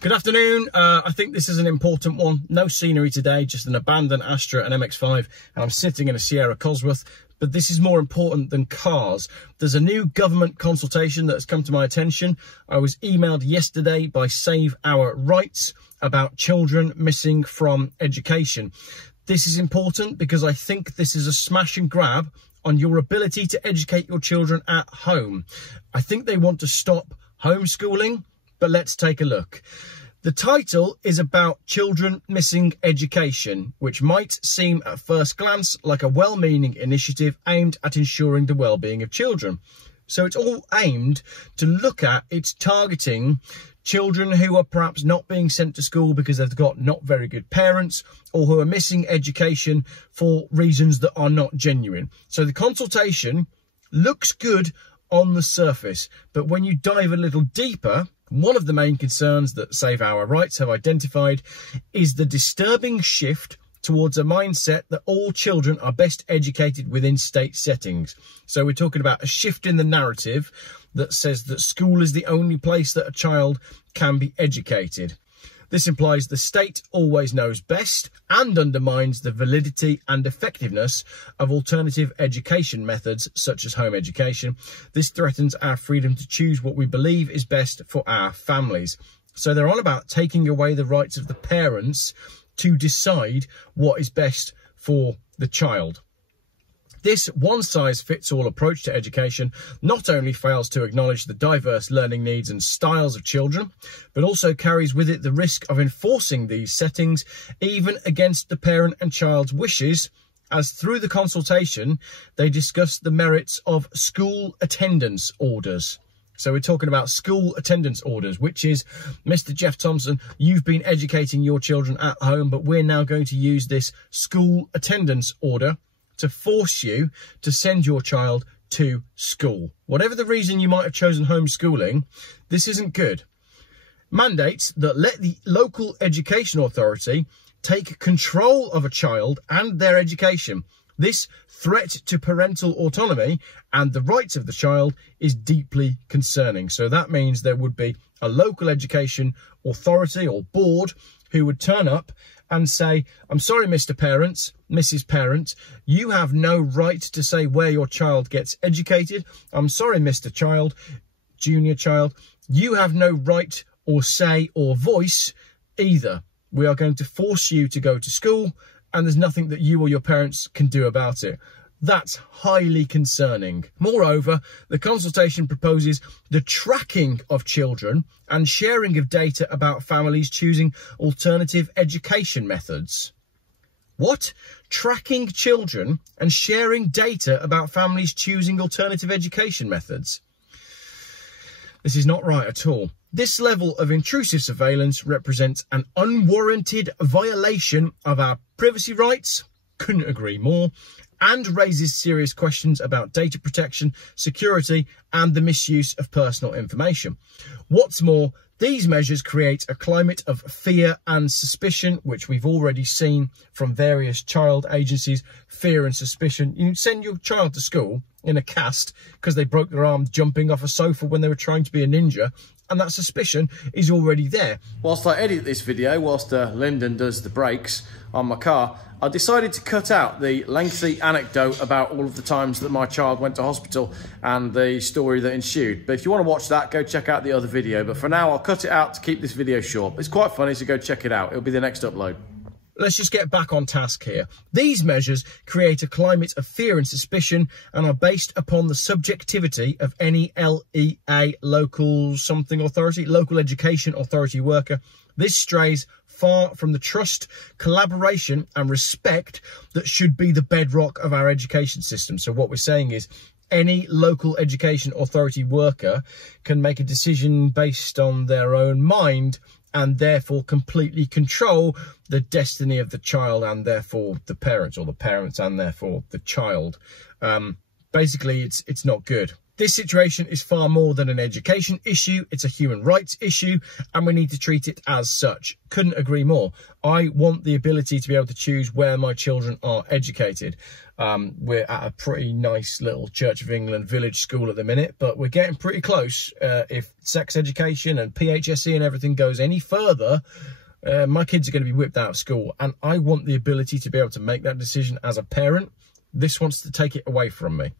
Good afternoon. I think this is an important one. No scenery today, just an abandoned Astra and MX-5, and I'm sitting in a Sierra Cosworth. But this is more important than cars. There's a new government consultation that has come to my attention. I was emailed yesterday by Save Our Rights about children missing from education. This is important because I think this is a smash and grab on your ability to educate your children at home. I think they want to stop homeschooling, but let's take a look. The title is about children missing education, which might seem at first glance like a well-meaning initiative aimed at ensuring the well-being of children. So it's all aimed to look at, it's targeting children who are perhaps not being sent to school because they've got not very good parents, or who are missing education for reasons that are not genuine. So the consultation looks good on the surface, but when you dive a little deeper, one of the main concerns that Save Our Rights have identified is the disturbing shift towards a mindset that all children are best educated within state settings. So we're talking about a shift in the narrative that says that school is the only place that a child can be educated. This implies the state always knows best and undermines the validity and effectiveness of alternative education methods such as home education. This threatens our freedom to choose what we believe is best for our families. So they're on about taking away the rights of the parents to decide what is best for the child. This one-size-fits-all approach to education not only fails to acknowledge the diverse learning needs and styles of children, but also carries with it the risk of enforcing these settings even against the parent and child's wishes, as through the consultation they discuss the merits of school attendance orders. So we're talking about school attendance orders, which is, Mr. Geoff Thompson, you've been educating your children at home, but we're now going to use this school attendance order to force you to send your child to school. Whatever the reason you might have chosen homeschooling, this isn't good. Mandates that let the local education authority take control of a child and their education. This threat to parental autonomy and the rights of the child is deeply concerning. So that means there would be a local education authority or board who would turn up and say, I'm sorry, Mr. Parents, Mrs. Parent, you have no right to say where your child gets educated. I'm sorry, Mr. Child, Junior Child, you have no right or say or voice either. We are going to force you to go to school, and there's nothing that you or your parents can do about it. That's highly concerning. Moreover, the consultation proposes the tracking of children and sharing of data about families choosing alternative education methods. What? Tracking children and sharing data about families choosing alternative education methods? This is not right at all. This level of intrusive surveillance represents an unwarranted violation of our privacy rights, couldn't agree more, and raises serious questions about data protection, security, and the misuse of personal information. What's more, these measures create a climate of fear and suspicion, which we've already seen from various child agencies. Fear and suspicion. You send your child to school in a cast because they broke their arm jumping off a sofa when they were trying to be a ninja, and that suspicion is already there. Whilst I edit this video, whilst Lyndon does the brakes on my car, I decided to cut out the lengthy anecdote about all of the times that my child went to hospital and the story that ensued. But if you want to watch that, go check out the other video. But for now, I'll cut it out to keep this video short. It's quite funny, so go check it out. It'll be the next upload. Let's just get back on task here. These measures create a climate of fear and suspicion and are based upon the subjectivity of any LEA, local something authority, local education authority worker. This strays far from the trust, collaboration and respect that should be the bedrock of our education system. So what we're saying is any local education authority worker can make a decision based on their own mind and therefore completely control the destiny of the child and therefore the parents, or the parents and therefore the child. Basically, it's not good. This situation is far more than an education issue. It's a human rights issue, and we need to treat it as such. Couldn't agree more. I want the ability to be able to choose where my children are educated. We're at a pretty nice little Church of England village school at the minute, but we're getting pretty close. If sex education and PHSE and everything goes any further, my kids are going to be whipped out of school, and I want the ability to be able to make that decision as a parent. This wants to take it away from me.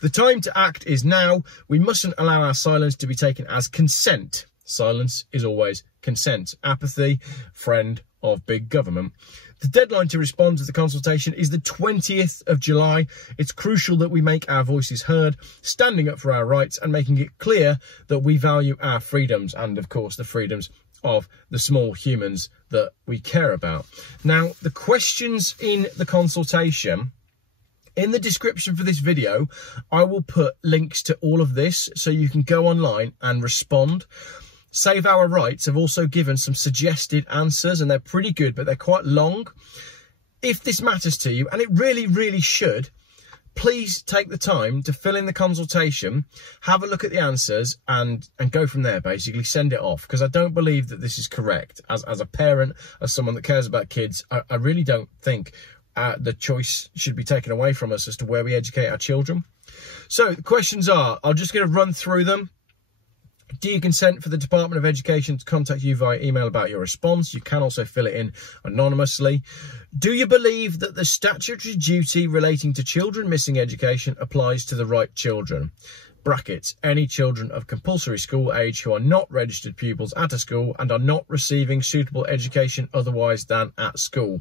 The time to act is now. We mustn't allow our silence to be taken as consent. Silence is always consent. Apathy, friend of big government. The deadline to respond to the consultation is the 20th of July. It's crucial that we make our voices heard, standing up for our rights and making it clear that we value our freedoms and, of course, the freedoms of the small humans that we care about. Now, the questions in the consultation, in the description for this video, I will put links to all of this so you can go online and respond. Save Our Rights have also given some suggested answers, and they're pretty good, but they're quite long. If this matters to you, and it really, really should, please take the time to fill in the consultation, have a look at the answers, and go from there, basically. Send it off, because I don't believe that this is correct. As a parent, as someone that cares about kids, I really don't think the choice should be taken away from us as to where we educate our children. So the questions are, I'm just going to run through them. Do you consent for the Department of Education to contact you via email about your response? You can also fill it in anonymously. Do you believe that the statutory duty relating to children missing education applies to the right children? Brackets, any children of compulsory school age who are not registered pupils at a school and are not receiving suitable education otherwise than at school.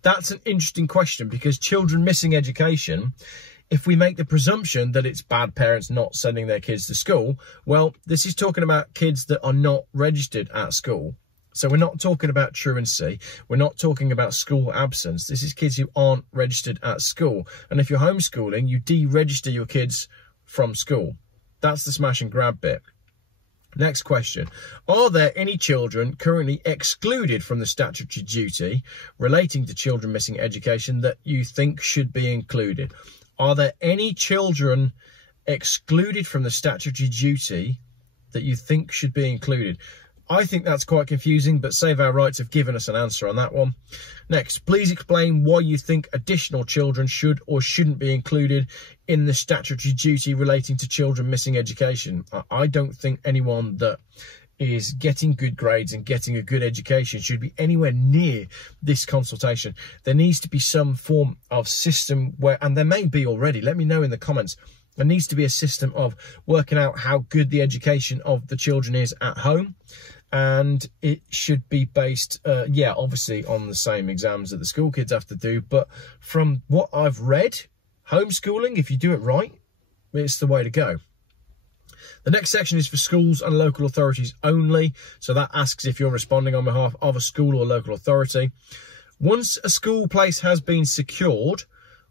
That's an interesting question, because children missing education, if we make the presumption that it's bad parents not sending their kids to school, well, this is talking about kids that are not registered at school. So we're not talking about truancy. We're not talking about school absence. This is kids who aren't registered at school. And if you're homeschooling, you deregister your kids from school. That's the smash and grab bit. Next question. Are there any children currently excluded from the statutory duty relating to children missing education that you think should be included? Are there any children excluded from the statutory duty that you think should be included? I think that's quite confusing, but Save Our Rights have given us an answer on that one. Next, please explain why you think additional children should or shouldn't be included in the statutory duty relating to children missing education. I don't think anyone that is getting good grades and getting a good education should be anywhere near this consultation. There needs to be some form of system where, and there may be already, let me know in the comments, there needs to be a system of working out how good the education of the children is at home. And it should be based, yeah, obviously on the same exams that the school kids have to do. But from what I've read, homeschooling, if you do it right, it's the way to go. The next section is for schools and local authorities only. So that asks if you're responding on behalf of a school or local authority. Once a school place has been secured,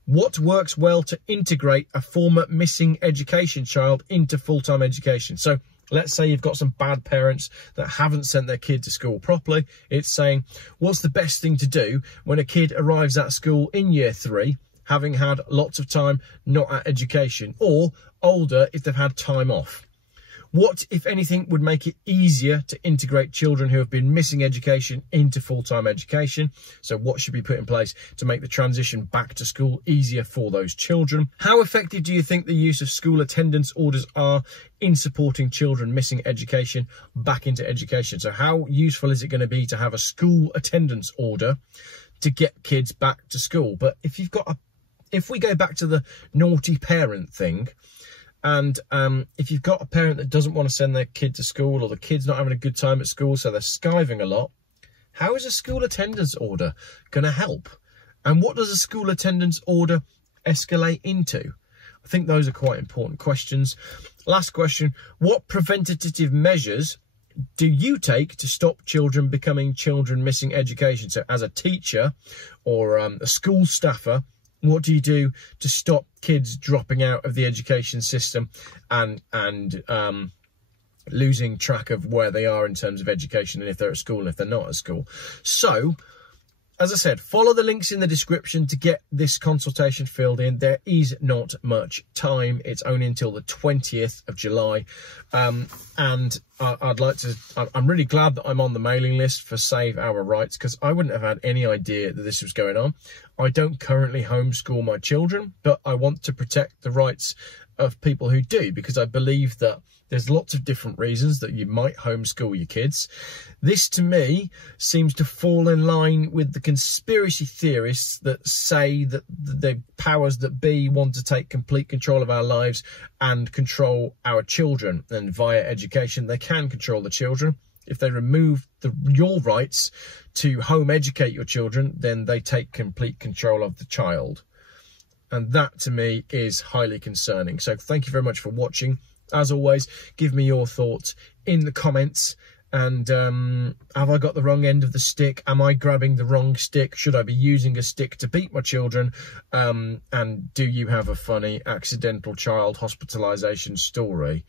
what works well to integrate a former missing education child into full-time education? So let's say you've got some bad parents that haven't sent their kid to school properly. It's saying, what's the best thing to do when a kid arrives at school in year 3, having had lots of time not at education, or older if they've had time off? What, if anything, would make it easier to integrate children who have been missing education into full-time education? So what should be put in place to make the transition back to school easier for those children? How effective do you think the use of school attendance orders are in supporting children missing education back into education? So how useful is it going to be to have a school attendance order to get kids back to school? But if we go back to the naughty parent thing, and if you've got a parent that doesn't want to send their kid to school, or the kid's not having a good time at school, so they're skiving a lot, how is a school attendance order going to help? And what does a school attendance order escalate into? I think those are quite important questions. Last question, what preventative measures do you take to stop children becoming children missing education? So as a teacher or a school staffer, what do you do to stop kids dropping out of the education system and losing track of where they are in terms of education, and if they're at school and if they're not at school? So as I said, follow the links in the description to get this consultation filled in. There is not much time. It's only until the 20th of July. And I'd like to, I'm really glad that I'm on the mailing list for Save Our Rights, because I wouldn't have had any idea that this was going on. I don't currently homeschool my children, but I want to protect the rights of people who do, because I believe that there's lots of different reasons that you might homeschool your kids. This, to me, seems to fall in line with the conspiracy theorists that say that the powers that be want to take complete control of our lives and control our children. And via education, they can control the children. If they remove your rights to home educate your children, then they take complete control of the child. And that, to me, is highly concerning. So thank you very much for watching. As always, give me your thoughts in the comments. And have I got the wrong end of the stick? Am I grabbing the wrong stick? Should I be using a stick to beat my children? And do you have a funny accidental child hospitalisation story?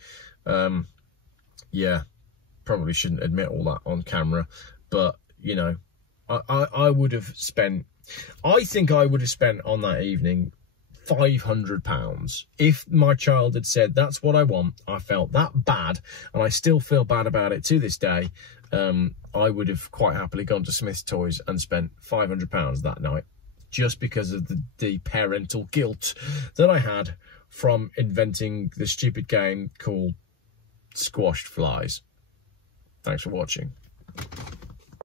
Yeah, probably shouldn't admit all that on camera. But, you know, I would have spent... I think I would have spent on that evening £500. If my child had said, that's what I want, I felt that bad, and I still feel bad about it to this day, I would have quite happily gone to Smith's Toys and spent £500 that night, just because of the parental guilt that I had from inventing the stupid game called Squashed Flies. Thanks for watching.